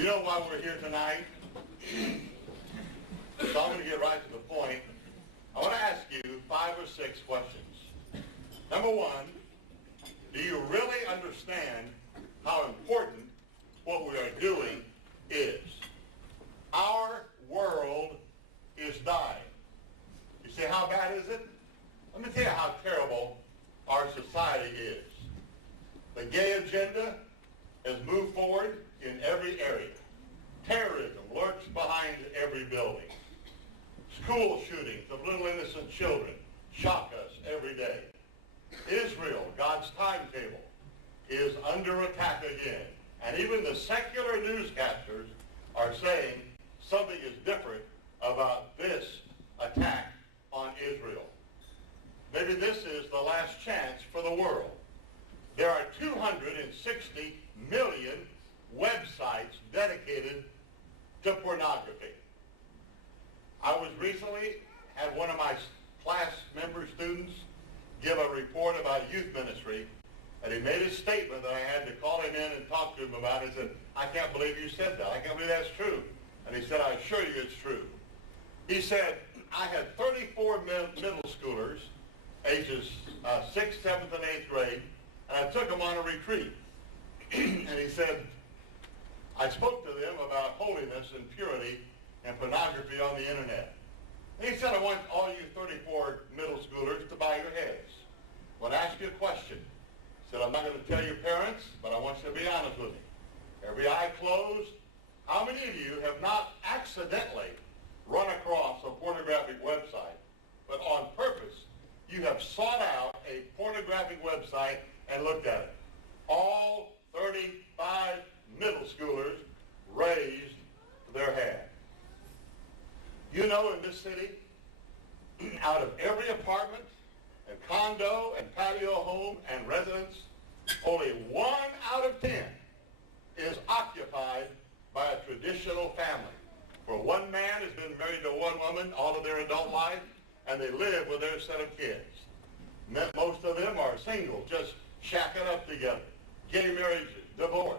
You know why we're here tonight? So I'm going to get right to the point. I want to ask you 5 or 6 questions. Number one, do you really understand how important what we are doing is? Our world is dying. You say, how bad is it? Let me tell you how terrible our society is. The gay agenda has moved forward in every area. Terrorism lurks behind every building. School shootings of little innocent children shock us every day. Israel, God's timetable, is under attack again. And even the secular newscasters are saying something is different about this attack on Israel. Maybe this is the last chance for the world. There are 260 million websites dedicated to pornography. I was recently had one of my class member students give a report about youth ministry, and he made a statement that I had to call him in and talk to him about. He said, I can't believe you said that. I can't believe that's true. And he said, I assure you it's true. He said, I had 34 middle schoolers, ages 6th, 7th, and 8th grade, and I took them on a retreat. And he said, I spoke to them about holiness and purity and pornography on the internet. And he said, I want all you 34 middle schoolers to bow your heads. I want to ask you a question. He said, I'm not going to tell your parents, but I want you to be honest with me. Every eye closed. How many of you have not accidentally run across a pornographic website, but on purpose you have sought out a pornographic website and looked at it? All 35 middle schoolers raised their hand. You know, in this city, out of every apartment and condo and patio home and residence, only 1 out of 10 is occupied by a traditional family. For one man has been married to one woman all of their adult life, and they live with their set of kids. Most of them are single, just shacking up together. Gay marriages, divorce,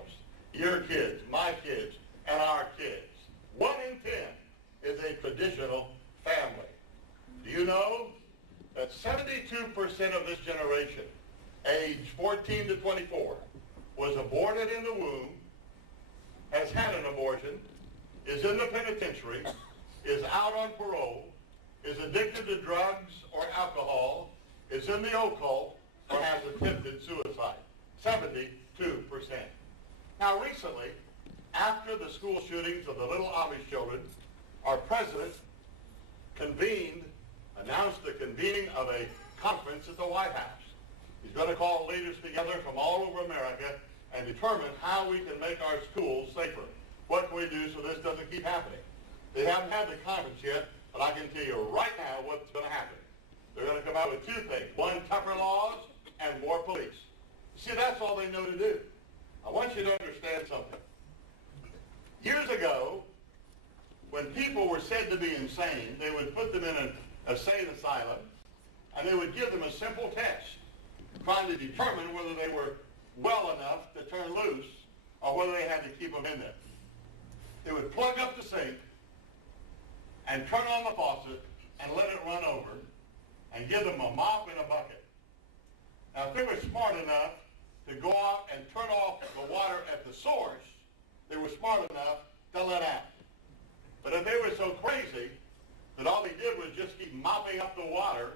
your kids, my kids, and our kids. 1 in 10 is a traditional family. Do you know that 72% of this generation, age 14 to 24, was aborted in the womb, has had an abortion, is in the penitentiary, is out on parole, is addicted to drugs or alcohol, is in the occult, or has attempted suicide? 72%. Now recently, after the school shootings of the little Amish children, our president announced the convening of a conference at the White House. He's going to call leaders together from all over America and determine how we can make our schools safer. What can we do so this doesn't keep happening? They haven't had the conference yet, but I can tell you right now what's going to happen. They're going to come out with 2 things. 1, tougher laws, and more police. See, that's all they know to do. I want you to understand something. Years ago, when people were said to be insane, they would put them in an insane asylum, and they would give them a simple test, trying to determine whether they were well enough to turn loose or whether they had to keep them in there. They would plug up the sink and turn on the faucet and let it run over and give them a mop and a bucket. Now, if they were smart enough to go out and turn off the water at the source, they were smart enough to let out. But if they were so crazy that all they did was just keep mopping up the water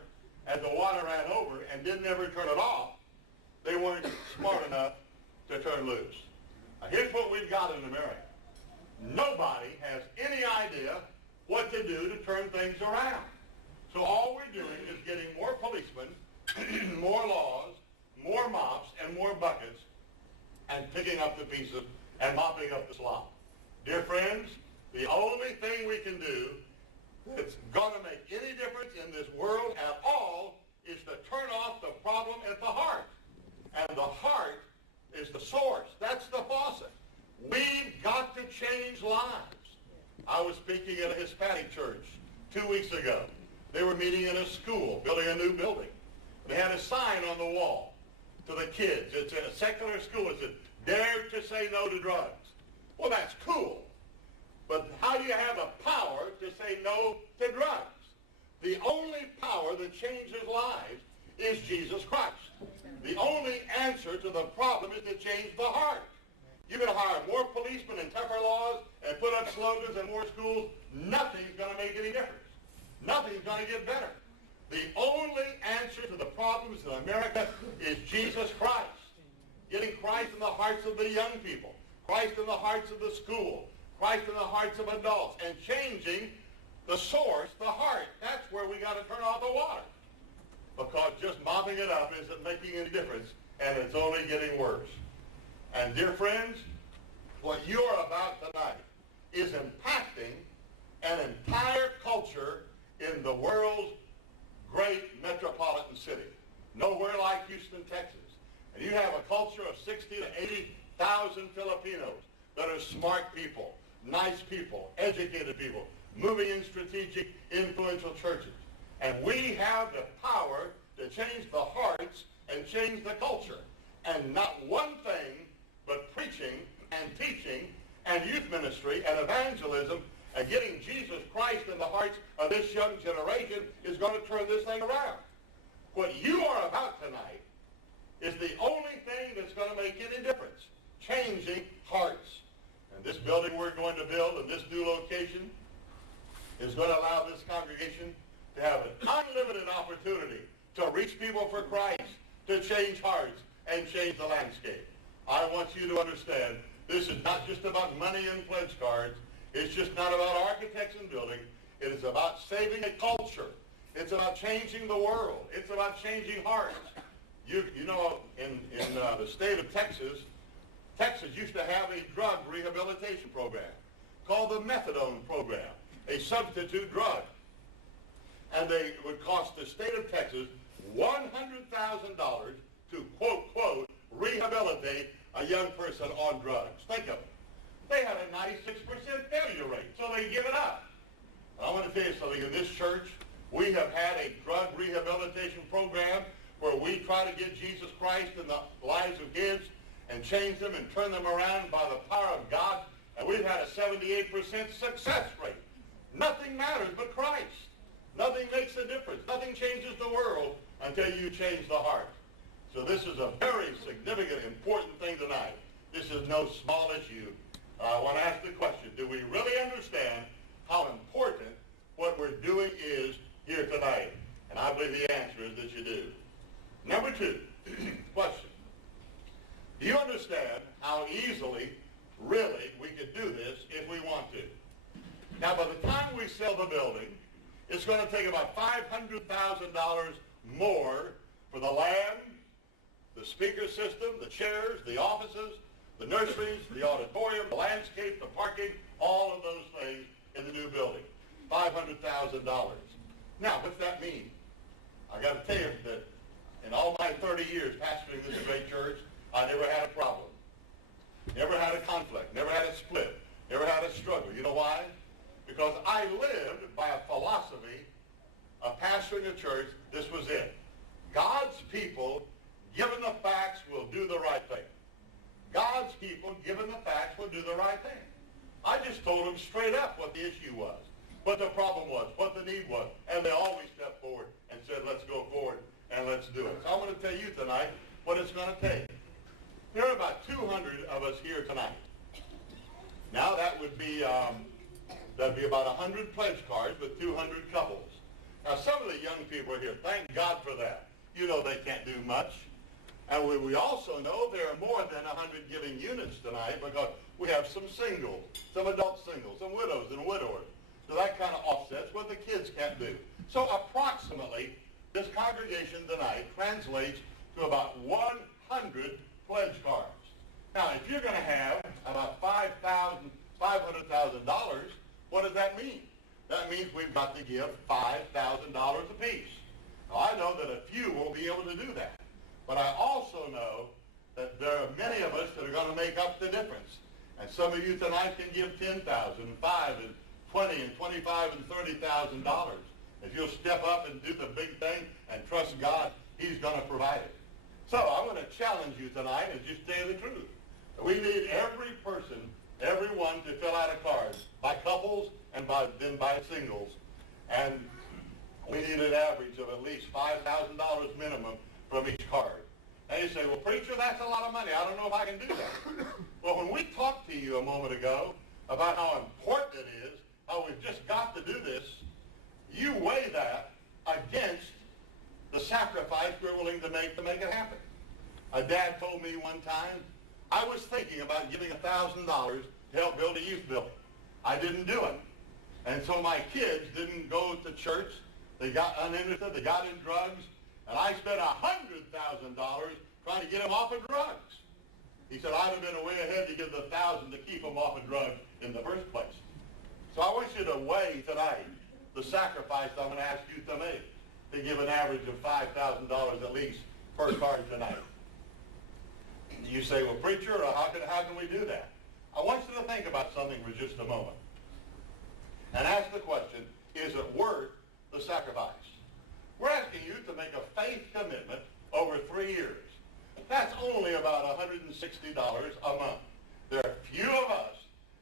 as the water ran over and didn't ever turn it off, they weren't smart enough to turn loose. Now, here's what we've got in America. Nobody has any idea what to do to turn things around. So all we're doing is getting more policemen, more laws, more mops, and more buckets, and picking up the pieces and mopping up the slop. Dear friends, the only thing we can do that's going to make any difference in this world at all is to turn off the problem at the heart. And the heart is the source. That's the faucet. We've got to change lives. I was speaking at a Hispanic church 2 weeks ago. They were meeting in a school, building a new building. They had a sign on the wall to the kids. It's a secular school. It said, dare to say no to drugs. Well, that's cool. But how do you have the power to say no to drugs? The only power that changes lives is Jesus Christ. The only answer to the problem is to change the heart. You can hire more policemen and tougher laws and put up slogans and more schools. Nothing's going to make any difference. Nothing's going to get better. The only answer to the problems in America is Jesus Christ. Getting Christ in the hearts of the young people, Christ in the hearts of the school, Christ in the hearts of adults, and changing the source, the heart. That's where we got to turn off the water. Because just mopping it up isn't making any difference, and it's only getting worse. And dear friends, what you're about tonight is impacting an entire culture in the world's great metropolitan city. Nowhere like Houston, Texas. And you have a culture of 60 to 80,000 Filipinos that are smart people, nice people, educated people, moving in strategic, influential churches. And we have the power to change the hearts and change the culture. And not one thing but preaching and teaching and youth ministry and evangelism and getting Jesus Christ in the hearts of this young generation is going to turn this thing around. What you are about tonight is the only thing that's going to make any difference, changing hearts. And this building we're going to build in this new location is going to allow this congregation to have an unlimited opportunity to reach people for Christ, to change hearts, and change the landscape. I want you to understand, this is not just about money and pledge cards. It's just not about architects and buildings. It is about saving a culture. It's about changing the world. It's about changing hearts. You know, in the state of Texas, Texas used to have a drug rehabilitation program called the methadone program, a substitute drug. And they would cost the state of Texas $100,000 to, quote, quote, rehabilitate a young person on drugs. Think of it. They had a 96% failure rate, so they give it up. I want to tell you something. In this church, we have had a drug rehabilitation program where we try to get Jesus Christ in the lives of kids and change them and turn them around by the power of God. And we've had a 78% success rate. Nothing matters but Christ. Nothing makes a difference. Nothing changes the world until you change the heart. So this is a very significant, important thing tonight. This is no small issue. I want to ask the question, do we really understand how important what we're doing is here tonight? And I believe the answer is that you do. Number two, question. Do you understand how easily, really, we could do this if we want to? Now, by the time we sell the building, it's going to take about $500,000 more for the land, the speaker system, the chairs, the offices, the nurseries, the auditorium, the landscape, the parking, all of those things in the new building. $500,000. Now, what's that mean? I got to tell you that in all my 30 years pastoring this great church, I never had a problem. Never had a conflict. Never had a split. Never had a struggle. You know why? Because I lived by a philosophy of pastoring a church. This was it. God's people, given the facts, will do the right thing. God's people, given the facts, will do the right thing. I just told them straight up what the issue was, what the problem was, what the need was, and they always stepped forward and said, let's go forward and let's do it. So I'm going to tell you tonight what it's going to take. There are about 200 of us here tonight. Now that would be that'd be about 100 pledge cards with 200 couples. Now some of the young people are here. Thank God for that. You know they can't do much. And we also know there are more than 100 giving units tonight because we have some singles, some adult singles, some widows and widowers. So that kind of offsets what the kids can't do. So approximately, this congregation tonight translates to about 100 pledge cards. Now, if you're going to have about $500,000, what does that mean? That means we've got to give $5,000 apiece. Now, I know that a few won't be able to do that. But I also know that there are many of us that are going to make up the difference. And some of you tonight can give $10,000, $5,000, and $20,000, and $25,000, and $30,000. If you'll step up and do the big thing and trust God, He's going to provide it. So I'm going to challenge you tonight and just tell you the truth. We need every person, every then buy singles, and we need an average of at least $5,000 minimum from each card. And you say, well, preacher, that's a lot of money. I don't know if I can do that. Well, when we talked to you a moment ago about how important it is, how we've just got to do this, you weigh that against the sacrifice we're willing to make it happen. A dad told me one time, I was thinking about giving $1,000 to help build a youth building. I didn't do it. And so my kids didn't go to church. They got uninterested. They got in drugs. And I spent $100,000 trying to get them off of drugs. He said, I'd have been way ahead to give the $1,000 to keep them off of drugs in the first place. So I want you to weigh tonight the sacrifice I'm going to ask you to make to give an average of $5,000 at least per card tonight. You say, well, preacher, how can we do that? I want you to think about something for just a moment and ask the question, is it worth the sacrifice? We're asking you to make a faith commitment over 3 years. That's only about $160 a month. There are few of us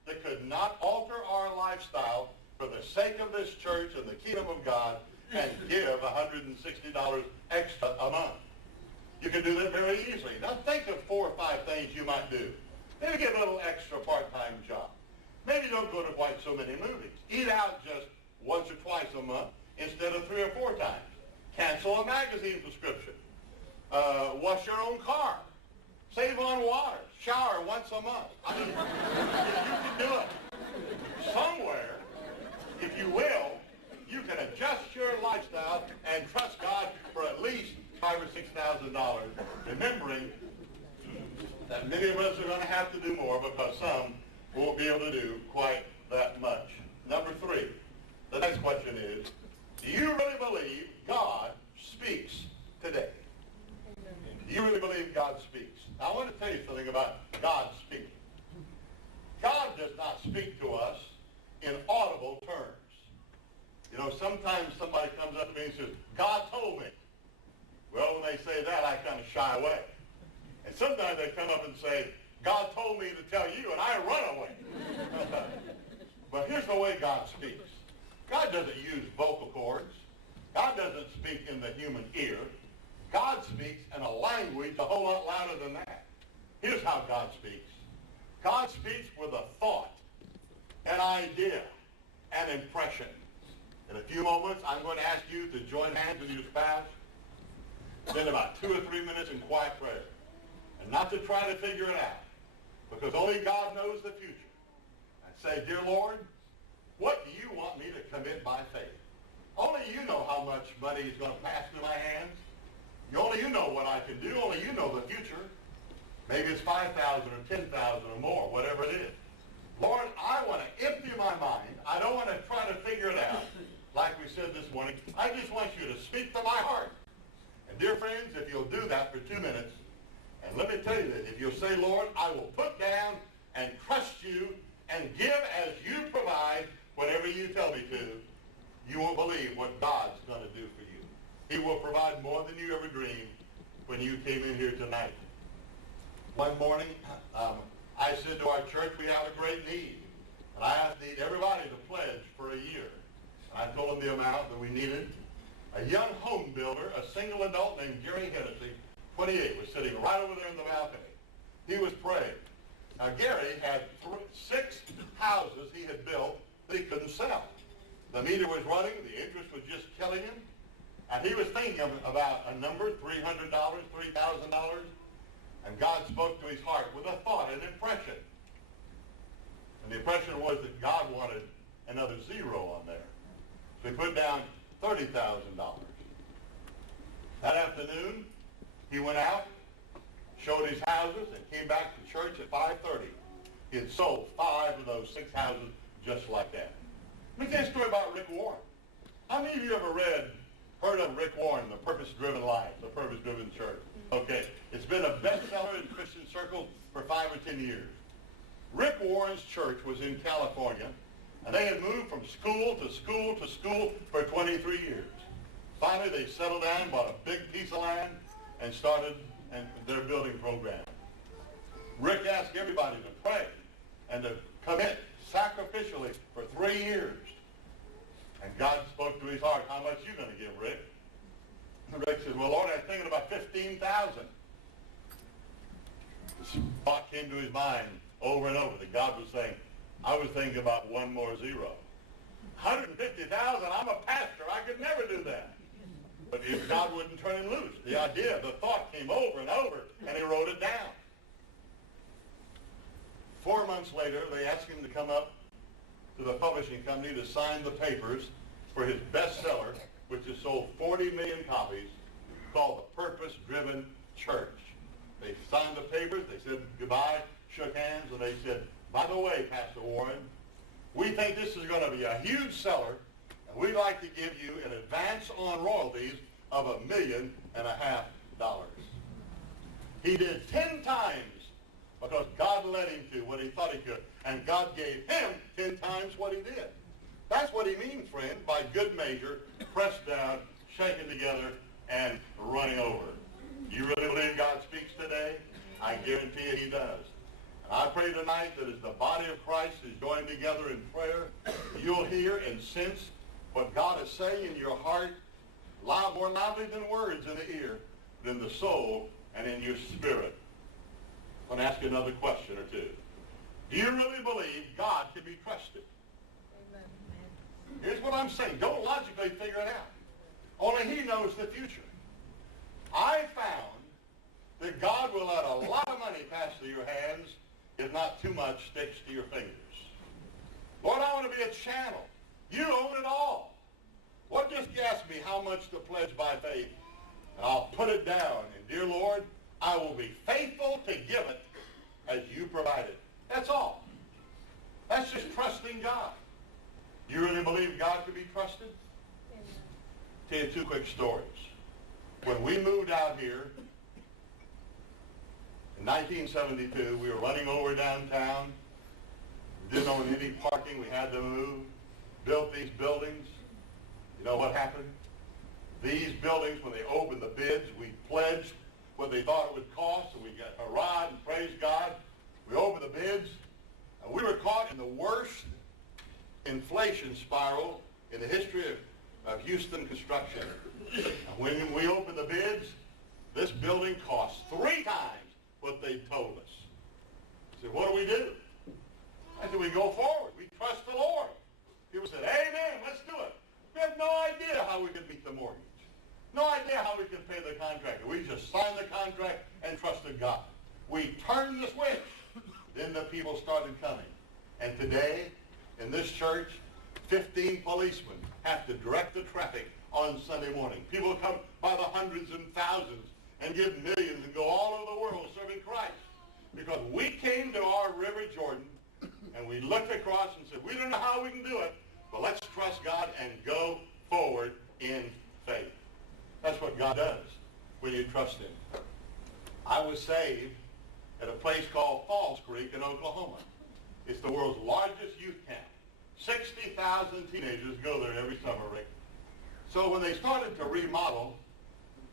that could not alter our lifestyle for the sake of this church and the kingdom of God and give $160 extra a month. You can do that very easily. Now think of 4 or 5 things you might do. Maybe get a little extra part-time job. Maybe don't go to quite so many movies. Eat out just once or twice a month instead of 3 or 4 times. Cancel a magazine subscription. Wash your own car. Save on water. Shower once a month. I mean, you can do it. Somewhere, if you will, you can adjust your lifestyle and trust God for at least $5,000 or $6,000, remembering that many of us are going to have to do more because some won't be able to do quite that much. Number 3, the next question is, do you really believe God speaks today? Do you really believe God speaks? Now, I want to tell you something about God speaking. God does not speak to us in audible terms. You know, sometimes somebody comes up to me and says, God told me. Well, when they say that, I kind of shy away. And sometimes they come up and say, God told me to tell you, and I run away. But here's the way God speaks. God doesn't use vocal cords. God doesn't speak in the human ear. God speaks in a language a whole lot louder than that. Here's how God speaks. God speaks with a thought, an idea, an impression. In a few moments, I'm going to ask you to join hands with your spouse, spend about 2 or 3 minutes in quiet prayer, and not to try to figure it out, because only God knows the future. And say, dear Lord, what do you want me to commit by faith? Only you know how much money is going to pass through my hands. Only you know what I can do. Only you know the future. Maybe it's 5,000 or 10,000 or more, whatever it is. Lord, I want to empty my mind. I don't want to try to figure it out. Like we said this morning, I just want you to speak to my heart. And dear friends, if you'll do that for 2 minutes, and let me tell you that if you'll say, Lord, I will put down and trust you and give as you provide whatever you tell me to, you won't believe what God's going to do for you. He will provide more than you ever dreamed when you came in here tonight. One morning, I said to our church, we have a great need. And I asked everybody to pledge for a year. And I told them the amount that we needed. A young home builder, a single adult named Gary Hennessy, 28, was sitting right over there in the balcony. He was praying. Now, Gary had 6 houses he had built that he couldn't sell. The meter was running. The interest was just killing him. And he was thinking about a number, $300, $3,000. And God spoke to his heart with a thought, an impression. And the impression was that God wanted another 0 on there. So he put down $30,000. That afternoon, he went out, showed his houses, and came back to church at 5:30. He had sold 5 of those 6 houses just like that. Let me tell you a story about Rick Warren. How many of you ever heard of Rick Warren, The Purpose-Driven Life, The Purpose-Driven Church? Okay, it's been a bestseller in Christian circles for 5 or 10 years. Rick Warren's church was in California, and they had moved from school to school to school for 23 years. Finally, they settled down, bought a big piece of land, and started their building program. Rick asked everybody to pray and to commit sacrificially for 3 years And God spoke to his heart, how much you going to give, Rick? And Rick said, well, Lord, I'm thinking about $15,000. This thought came to his mind over and over that God was saying, I was thinking about one more zero. 150,000, I'm a pastor. I could never do that. But if God wouldn't turn him loose, the idea, the thought came over and over, and he wrote it down. 4 months later, they asked him to come up to the publishing company to sign the papers for his bestseller, which has sold 40 million copies, called The Purpose-Driven Church. They signed the papers, they said goodbye, shook hands, and they said, by the way, Pastor Warren, we think this is going to be a huge seller, and we'd like to give you an advance on royalties of $1.5 million. He did 10 times because God led him to what he thought he could, and God gave him 10 times what he did. That's what he means, friend, by good measure, pressed down, shaken together, and running over. You really believe God speaks today? I guarantee you he does. And I pray tonight that as the body of Christ is joined together in prayer, you'll hear and sense what God is saying in your heart, more loudly than words in the ear, than the soul and in your spirit. I'm going to ask you another question or two. Do you really believe God can be trusted? Amen. Here's what I'm saying. Don't logically figure it out. Only he knows the future. I found that God will let a lot of money pass through your hands if not too much sticks to your fingers. Lord, I want to be a channel. You own it all. What just ask me how much to pledge by faith, and I'll put it down. And dear Lord, I will be faithful to give it as you provide it. That's all. That's just trusting God. You really believe God can be trusted? Amen. Tell you two quick stories. When we moved out here in 1972, we were running over downtown. Didn't own any parking. We had to move. Built these buildings. You know what happened? These buildings, when they opened the bids, we pledged what they thought it would cost, and we got hurrah and praise God. We opened the bids, and we were caught in the worst inflation spiral in the history of Houston construction. And when we opened the bids, this building cost 3 times what they told us. I said, what do we do? I said, we go forward. We trust the Lord. People said, amen, let's do it. We had no idea how we could meet the mortgage. No idea how we could pay the contractor. We just signed the contract and trusted God. We turned the switch. Then the people started coming. And today, in this church, 15 policemen have to direct the traffic on Sunday morning. People come by the hundreds and thousands and give millions and go all over the world serving Christ. Because we came to our River Jordan and we looked across and said, we don't know how we can do it, but let's trust God and go forward in faith. That's what God does when you trust him. I was saved at a place called Falls Creek in Oklahoma. It's the world's largest youth camp. 60,000 teenagers go there every summer, Rick. So when they started to remodel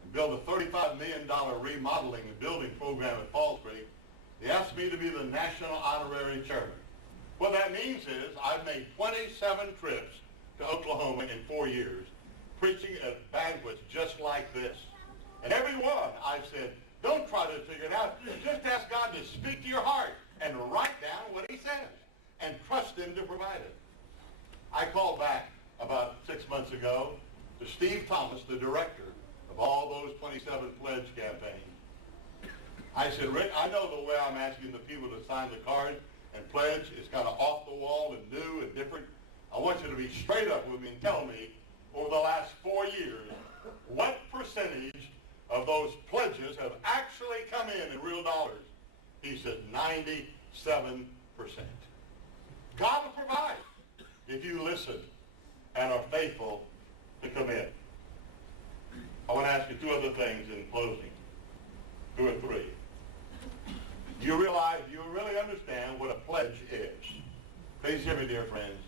and build a $35 million remodeling and building program at Falls Creek, they asked me to be the national honorary chairman. What that means is I've made 27 trips to Oklahoma in 4 years, preaching at banquets just like this. And every one I've said, don't try to figure it out. Just ask God to speak to your heart and write down what he says and trust him to provide it. I called back about 6 months ago to Steve Thomas, the director of all those 27 pledge campaigns. I said, Rick, I know the way I'm asking the people to sign the card and pledge is kind of off the wall and new and different. I want you to be straight up with me and tell me, over the last 4 years, what percentage of those pledges have actually come in real dollars? He said 97%. God will provide if you listen and are faithful to commit. I want to ask you 2 other things in closing. 2 or 3. You realize, you really understand what a pledge is. Please hear me, dear friends.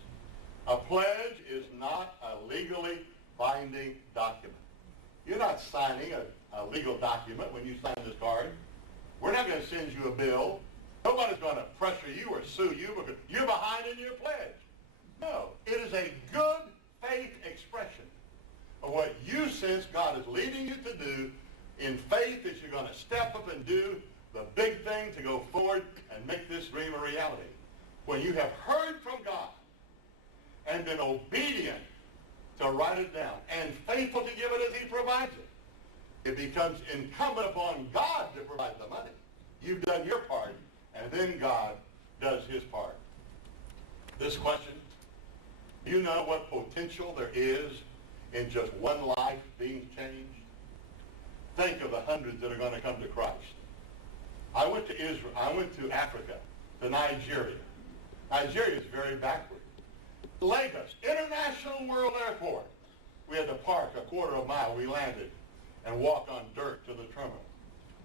A pledge is not a legally binding document. You're not signing a legal document when you sign this card. We're not going to send you a bill. Nobody's going to pressure you or sue you because you're behind in your pledge. No, it is a good faith expression of what you sense God is leading you to do in faith that you're going to step up and do the big thing to go forward and make this dream a reality. When you have heard from God and been obedient to write it down and faithful to give it as he provides it, it becomes incumbent upon God to provide the money. You've done your part, and then God does his part. This question, do you know what potential there is in just one life being changed? Think of the hundreds that are going to come to Christ. I went to Israel. I went to Africa, to Nigeria. Nigeria is very backward. Lagos, International World Airport. We had to park a quarter of a mile. We landed and walked on dirt to the terminal.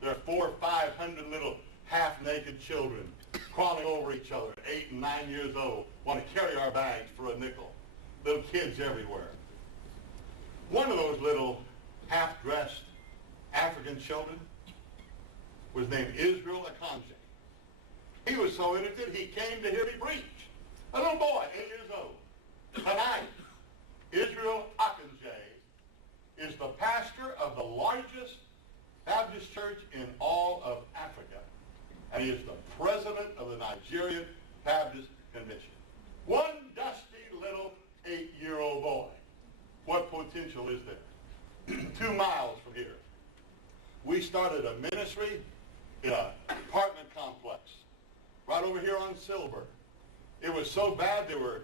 There are 400 or 500 little half-naked children crawling over each other, 8 and 9 years old, want to carry our bags for a nickel. Little kids everywhere. One of those little half-dressed African children was named Israel Akonje. He was so interested, he came to hear me preach. A little boy, 8 years old. Tonight, Israel Akonje is the pastor of the largest Baptist church in all of Africa. And he is the president of the Nigerian Baptist Convention. One dusty little 8-year-old boy. What potential is there? 2 miles from here, we started a ministry in an apartment complex right over here on Silver. It was so bad they were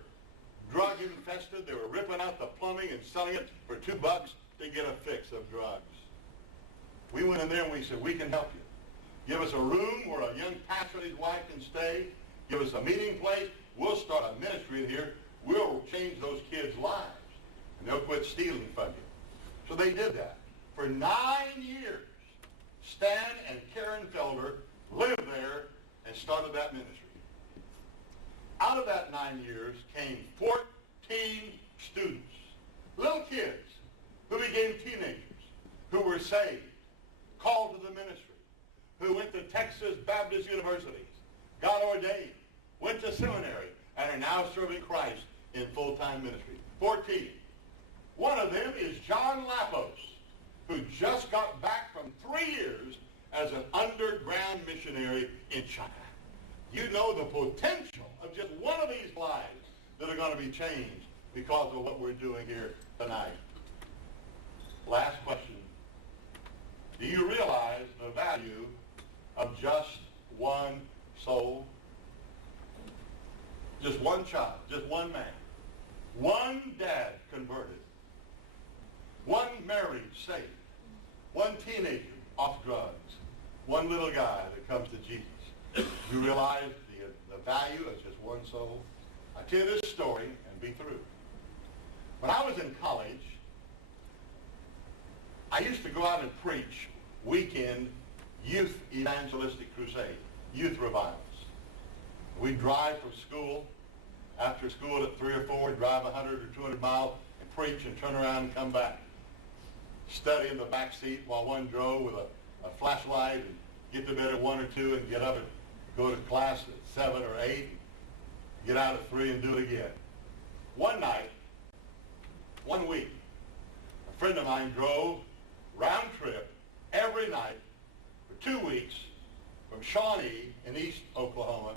drug infested. They were ripping out the plumbing and selling it for $2 to get a fix of drugs. We went in there and we said, we can help you. Give us a room where a young pastor and his wife can stay. Give us a meeting place. We'll start a ministry in here. We'll change those kids' lives. And they'll quit stealing from you. So they did that. For 9 years, Stan and Karen Felder lived there and started that ministry. Out of that 9 years came 14 students, little kids, who became teenagers, who were saved, called to the ministry, who went to Texas Baptist universities, got ordained, went to seminary, and are now serving Christ in full-time ministry. 14. One of them is John Lapos, who just got back from 3 years as an underground missionary in China. You know the potential of just one of these lives that are going to be changed because of what we're doing here tonight. Last question. Do you realize the value of just one soul? Just one child, just one man. One dad converted. One married, saved. One teenager off drugs. One little guy that comes to Jesus. You realize the value of just one soul? I'll tell you this story and be through. When I was in college, I used to go out and preach weekend youth evangelistic crusade, youth revivals. We'd drive from school, after school at 3 or 4, we'd drive 100 or 200 miles and preach and turn around and come back. Study in the back seat while one drove with a flashlight and get to bed at 1 or 2 and get up and go to class at 7 or 8, get out at 3 and do it again. One night, 1 week, a friend of mine drove round trip every night for 2 weeks from Shawnee in East Oklahoma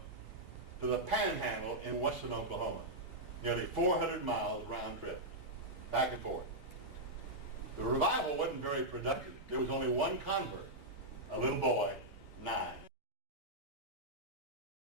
to the Panhandle in Western Oklahoma. Nearly 400 miles round trip, back and forth. The revival wasn't very productive. There was only one convert, a little boy, 9.